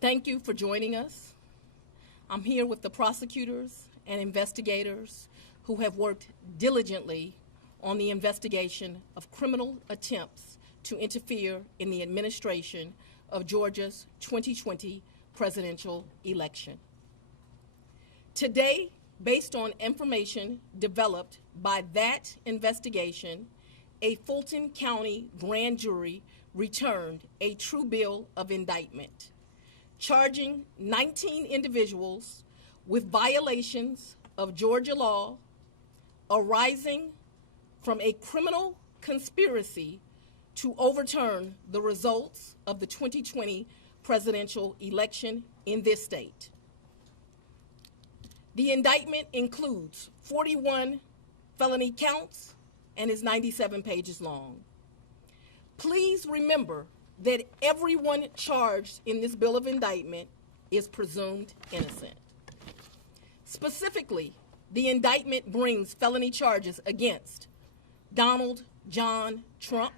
Thank you for joining us. I'm here with the prosecutors and investigators who have worked diligently on the investigation of criminal attempts to interfere in the administration of Georgia's 2020 presidential election. Today, based on information developed by that investigation, a Fulton County grand jury returned a true bill of indictment, charging 19 individuals with violations of Georgia law arising from a criminal conspiracy to overturn the results of the 2020 presidential election in this state. The indictment includes 41 felony counts and is 97 pages long. Please remember that everyone charged in this bill of indictment is presumed innocent. Specifically, the indictment brings felony charges against Donald John Trump,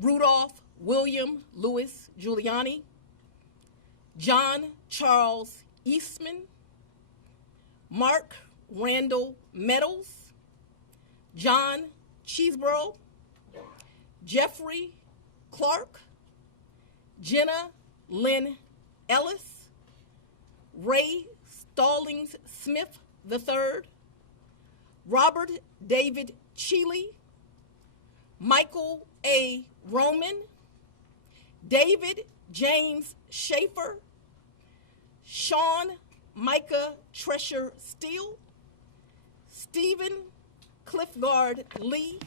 Rudolph William Louis Giuliani, John Charles Eastman, Mark Randall Meadows, John Cheeseborough, Jeffrey Clark, Jenna Lynn Ellis, Ray Stallings Smith III, Robert David Cheeley, Michael A. Roman, David James Schaefer, Sean Micah Tresher Steele, Stephen Cliffgard Lee,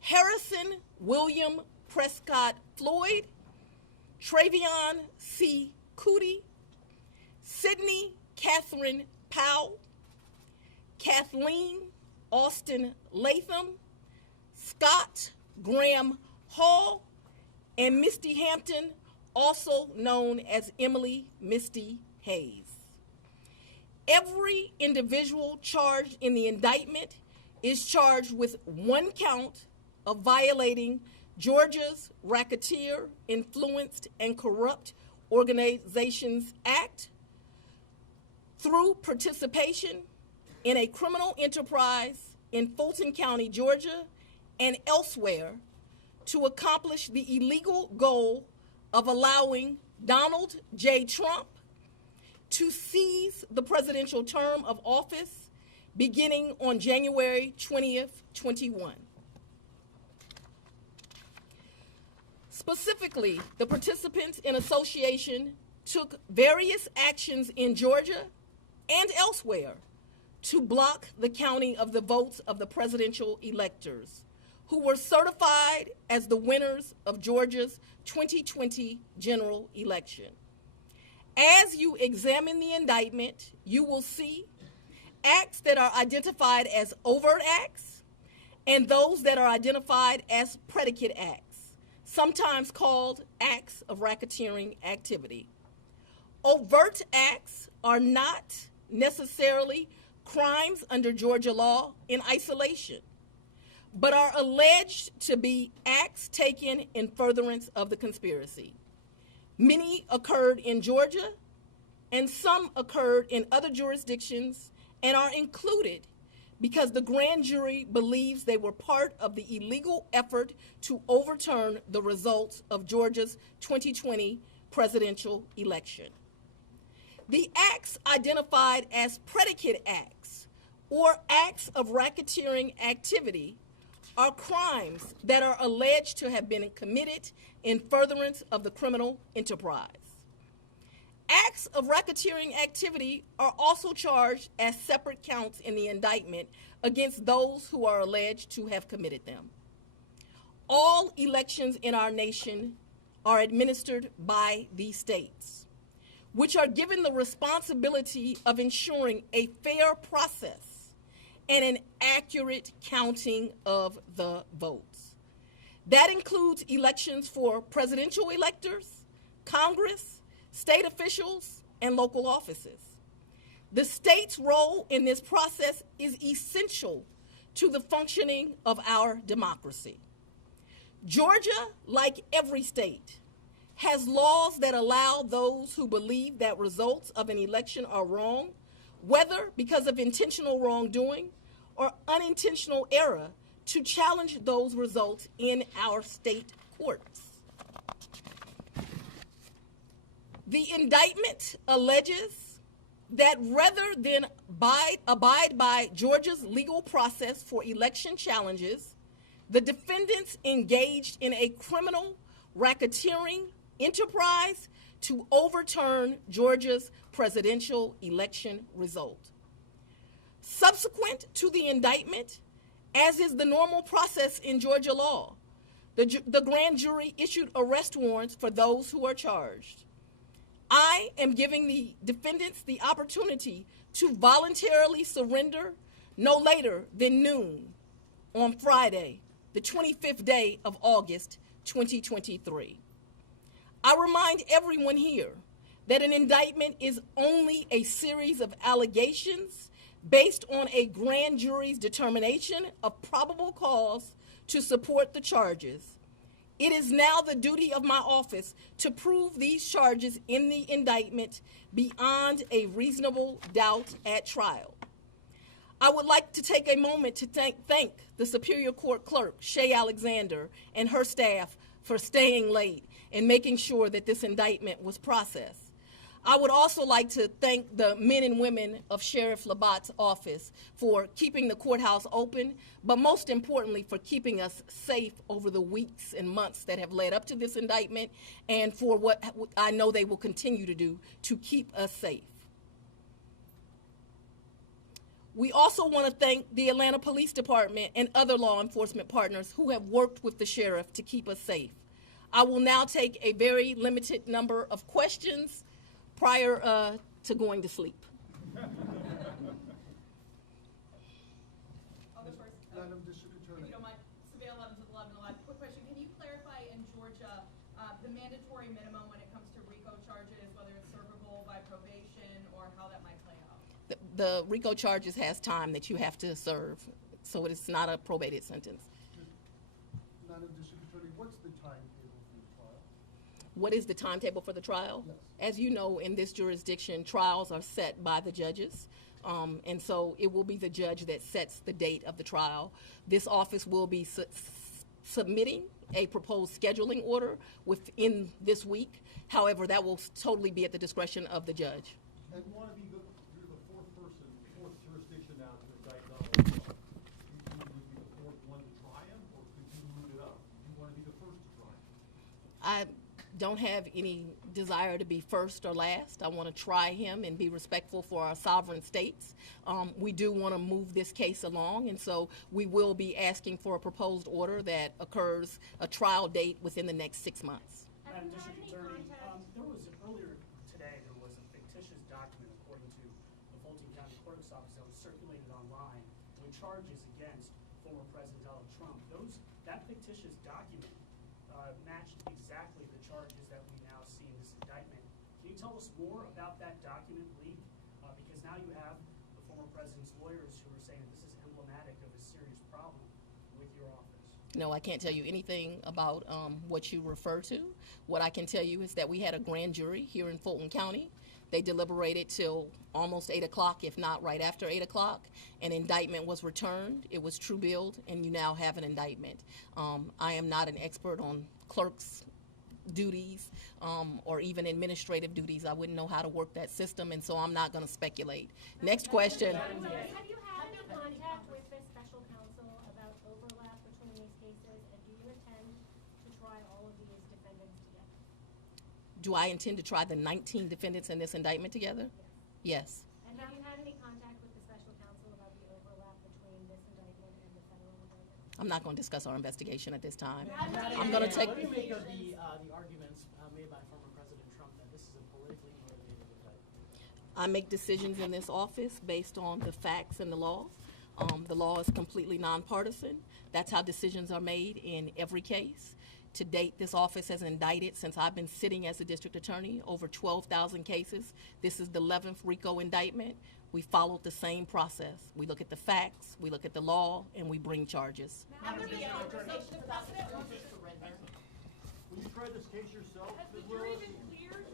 Harrison William Prescott Floyd, Travion C. Cootie, Sydney Catherine Powell, Kathleen Austin Latham, Scott Graham Hall, and Misty Hampton, also known as Emily Misty Hayes. Every individual charged in the indictment is charged with one count of violating Georgia's Racketeer, Influenced, and Corrupt Organizations Act through participation in a criminal enterprise in Fulton County, Georgia, and elsewhere to accomplish the illegal goal of allowing Donald J. Trump to seize the presidential term of office beginning on January 20th, 21. Specifically, the participants in association took various actions in Georgia and elsewhere to block the counting of the votes of the presidential electors who were certified as the winners of Georgia's 2020 general election. As you examine the indictment, you will see acts that are identified as overt acts and those that are identified as predicate acts, sometimes called acts of racketeering activity. Overt acts are not necessarily crimes under Georgia law in isolation, but are alleged to be acts taken in furtherance of the conspiracy. Many occurred in Georgia, and some occurred in other jurisdictions and are included because the grand jury believes they were part of the illegal effort to overturn the results of Georgia's 2020 presidential election. The acts identified as predicate acts or acts of racketeering activity are crimes that are alleged to have been committed in furtherance of the criminal enterprise. Acts of racketeering activity are also charged as separate counts in the indictment against those who are alleged to have committed them. All elections in our nation are administered by these states, which are given the responsibility of ensuring a fair process and an accurate counting of the votes. That includes elections for presidential electors, Congress, state officials, and local offices. The state's role in this process is essential to the functioning of our democracy. Georgia, like every state, has laws that allow those who believe that results of an election are wrong, whether because of intentional wrongdoing or unintentional error, to challenge those results in our state courts. The indictment alleges that rather than abide by Georgia's legal process for election challenges, the defendants engaged in a criminal racketeering enterprise to overturn Georgia's presidential election result. Subsequent to the indictment, as is the normal process in Georgia law, the grand jury issued arrest warrants for those who are charged. I am giving the defendants the opportunity to voluntarily surrender no later than noon on Friday, the 25th day of August, 2023. I remind everyone here that an indictment is only a series of allegations based on a grand jury's determination of probable cause to support the charges. It is now the duty of my office to prove these charges in the indictment beyond a reasonable doubt at trial. I would like to take a moment to thank the Superior Court Clerk, Shay Alexander, and her staff for staying late and making sure that this indictment was processed. I would also like to thank the men and women of Sheriff Labatt's office for keeping the courthouse open, but most importantly for keeping us safe over the weeks and months that have led up to this indictment, and for what I know they will continue to do to keep us safe. We also want to thank the Atlanta Police Department and other law enforcement partners who have worked with the sheriff to keep us safe. I will now take a very limited number of questions prior to going to sleep. I'll go first. Madam District Attorney. If you don't mind, Surveyor 11 to 11 alive. Quick question. Can you clarify in Georgia the mandatory minimum when it comes to RICO charges, whether it's servable by probation or how that might play out? The RICO charges has time that you have to serve, so it's not a probated sentence. Madam District Attorney, what's the timetable for the trial? What is the timetable for the trial? Yes. As you know, in this jurisdiction, trials are set by the judges, and so it will be the judge that sets the date of the trial. This office will be submitting a proposed scheduling order within this week. However, that will totally be at the discretion of the judge. And you want to be you're the fourth jurisdiction now to indict Donald Trump. Would you be the fourth one to try him, or could you move it up? Do you want to be the first to try him? I don't have any desire to be first or last. I want to try him and be respectful for our sovereign states. We do want to move this case along, and so we will be asking for a proposed order that occurs a trial date within the next 6 months. Madam District Attorney, earlier today there was a fictitious document, according to the Fulton County Clerk's Office, that was circulated online with charges against former President Donald Trump. That fictitious document matched exactly the charges that we now see in this indictment. Can you tell us more about that document leak? Because now you have the former president's lawyers who are saying this is emblematic of a serious problem with your office. No, I can't tell you anything about what you refer to. What I can tell you is that we had a grand jury here in Fulton County. They deliberated till almost 8 o'clock, if not right after 8 o'clock. An indictment was returned. It was true billed, and you now have an indictment. I am not an expert on clerks' duties or even administrative duties. I wouldn't know how to work that system, and so I'm not going to speculate. Next question. Have you had any contact with this special counsel about overlap between these cases, and do you intend to try all of these defendants together? Do I intend to try the 19 defendants in this indictment together? Yes. And have you had any contact with the special counsel about the overlap between this indictment and the federal indictment? I'm not going to discuss our investigation at this time. I'm going to take. What do you make of the arguments made by former President Trump that this is a politically motivated indictment? I make decisions in this office based on the facts and the law. The law is completely nonpartisan. That's how decisions are made in every case. To date, this office has indicted, since I've been sitting as a district attorney, over 12,000 cases. This is the 11th RICO indictment. We followed the same process. We look at the facts, we look at the law, and we bring charges. Will you try this case yourself, Has the Ms. jury Willis? been cleared